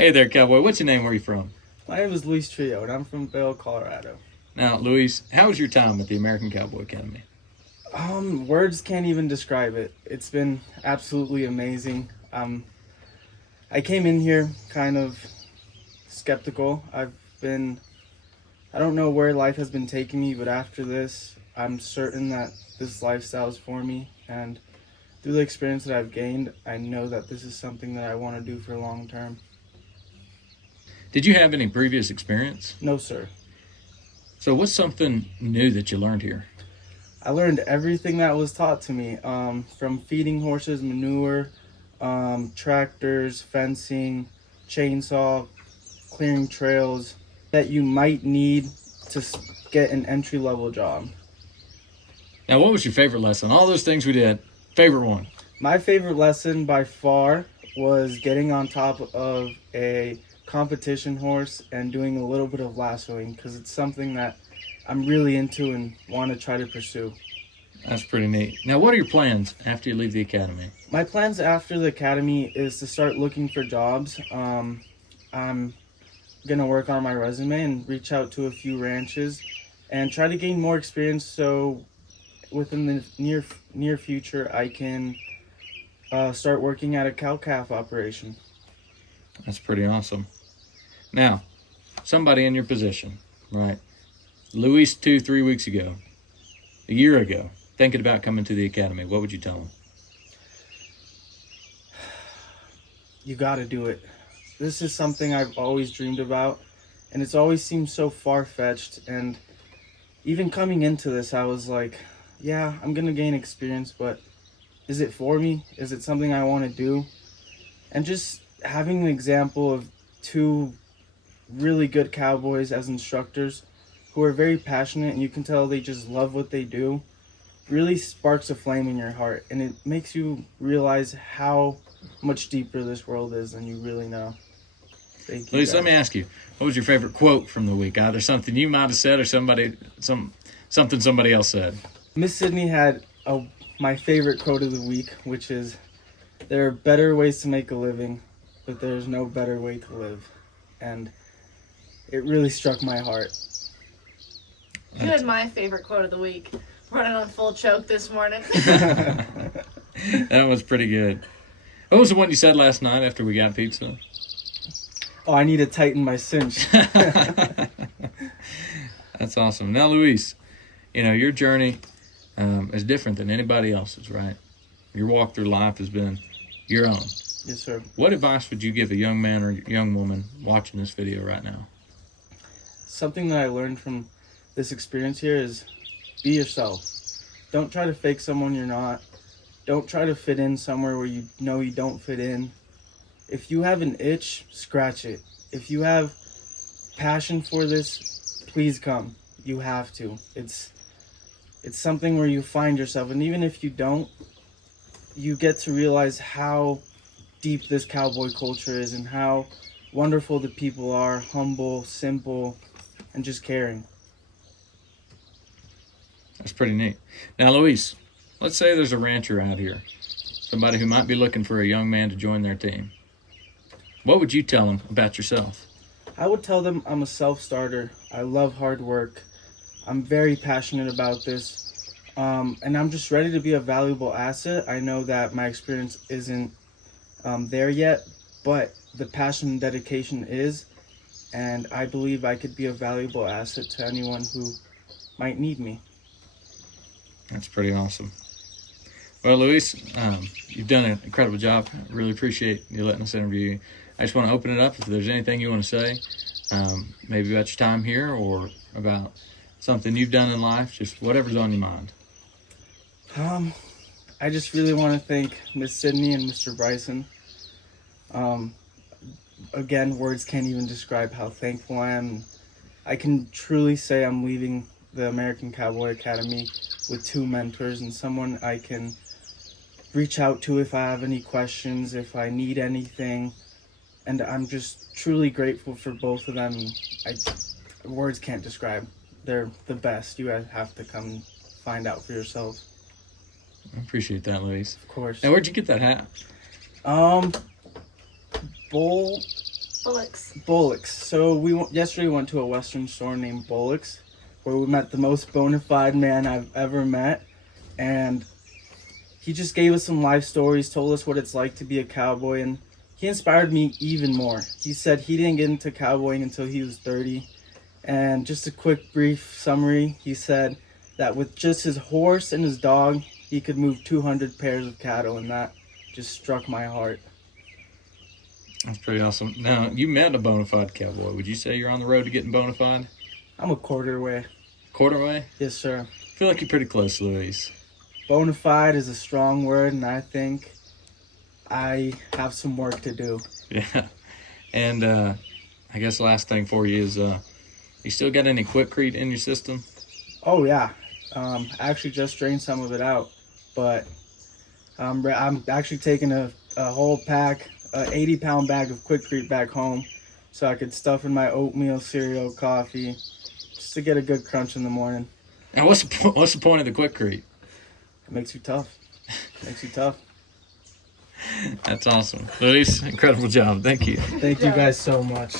Hey there, Cowboy. What's your name? Where are you from? My name is Luis Trillo, and I'm from Vail, Colorado. Now, Luis, how was your time at the American Cowboy Academy? Words can't even describe it. It's been absolutely amazing. I came in here kind of skeptical. I don't know where life has been taking me, but after this, I'm certain that this lifestyle is for me. And through the experience that I've gained, I know that this is something that I want to do for long term. Did you have any previous experience? No, sir. So what's something new that you learned here? I learned everything that was taught to me, from feeding horses manure, tractors, fencing, chainsaw, clearing trails that you might need to get an entry-level job. Now, what was your favorite lesson? All those things we did, favorite one? My favorite lesson by far was getting on top of a competition horse and doing a little bit of lassoing, because it's something that I'm really into and want to try to pursue. That's pretty neat. Now, what are your plans after you leave the academy? My plans after the academy is to start looking for jobs. I'm going to work on my resume and reach out to a few ranches and try to gain more experience, so within the near future I can start working at a cow-calf operation. That's pretty awesome. Now, somebody in your position, right? Luis 3 weeks ago, a year ago, thinking about coming to the academy, what would you tell him? You got to do it. This is something I've always dreamed about, and it's always seemed so far-fetched. And even coming into this, I was like, yeah, I'm going to gain experience, but is it for me? Is it something I want to do? And just having an example of two really good cowboys as instructors who are very passionate, and you can tell they just love what they do, really sparks a flame in your heart, and it makes you realize how much deeper this world is than you really know. Thank you, Luis, guys. let me ask you, what was your favorite quote from the week? Either something you might have said or something somebody else said. Miss Sydney had my favorite quote of the week, which is, "There are better ways to make a living, but there's no better way to live." And it really struck my heart. You had my favorite quote of the week. Running on full choke this morning. That was pretty good. What was the one you said last night after we got pizza? Oh, I need to tighten my cinch. That's awesome. Now, Luis, your journey is different than anybody else's, right? Your walk through life has been your own. Yes, sir. What advice would you give a young man or young woman watching this video right now? Something that I learned from this experience here is be yourself. Don't try to fake someone you're not. Don't try to fit in somewhere where you know you don't fit in. If you have an itch, scratch it. If you have passion for this, please come. You have to. It's something where you find yourself, and even if you don't, you get to realize how deep this cowboy culture is and how wonderful the people are, humble, simple, and just caring. That's pretty neat. Now, Luis, let's say there's a rancher out here, somebody who might be looking for a young man to join their team. What would you tell them about yourself? I would tell them I'm a self-starter. I love hard work. I'm very passionate about this. And I'm just ready to be a valuable asset. I know that my experience isn't there yet, but the passion and dedication is. And I believe I could be a valuable asset to anyone who might need me. That's pretty awesome. Well, Luis, you've done an incredible job. I really appreciate you letting us interview you. I just want to open it up if there's anything you want to say, maybe about your time here or about something you've done in life, just whatever's on your mind. I just really want to thank Miss Sydney and Mr. Bryson. Again, words can't even describe how thankful I am. I can truly say I'm leaving the American Cowboy Academy with two mentors and someone I can reach out to if I have any questions, if I need anything. And I'm just truly grateful for both of them. Words can't describe. They're the best. You guys have to come find out for yourselves. I appreciate that, Luis. Of course. Now, where'd you get that hat? Bull Bullocks. So yesterday we went to a Western store named Bullocks, where we met the most bona fide man I've ever met, and he just gave us some life stories, told us what it's like to be a cowboy, and he inspired me even more. He said he didn't get into cowboying until he was 30, and just a quick brief summary, he said that with just his horse and his dog, he could move 200 pairs of cattle, and that just struck my heart. That's pretty awesome. Now, you met a bona fide cowboy. Would you say you're on the road to getting bona fide? I'm a quarter way. Quarter way? Yes, sir. I feel like you're pretty close, Luis. Bona fide is a strong word, and I think I have some work to do. Yeah. And I guess the last thing for you is, you still got any Quikrete in your system? Oh, yeah. I actually just drained some of it out, but I'm actually taking a whole pack, an 80-pound bag of Quikrete back home so I could stuff in my oatmeal, cereal, coffee, just to get a good crunch in the morning. Now, what's the point of the Quikrete? It makes you tough. Makes you tough. That's awesome. Luis, incredible job. Thank you. Thank you guys so much.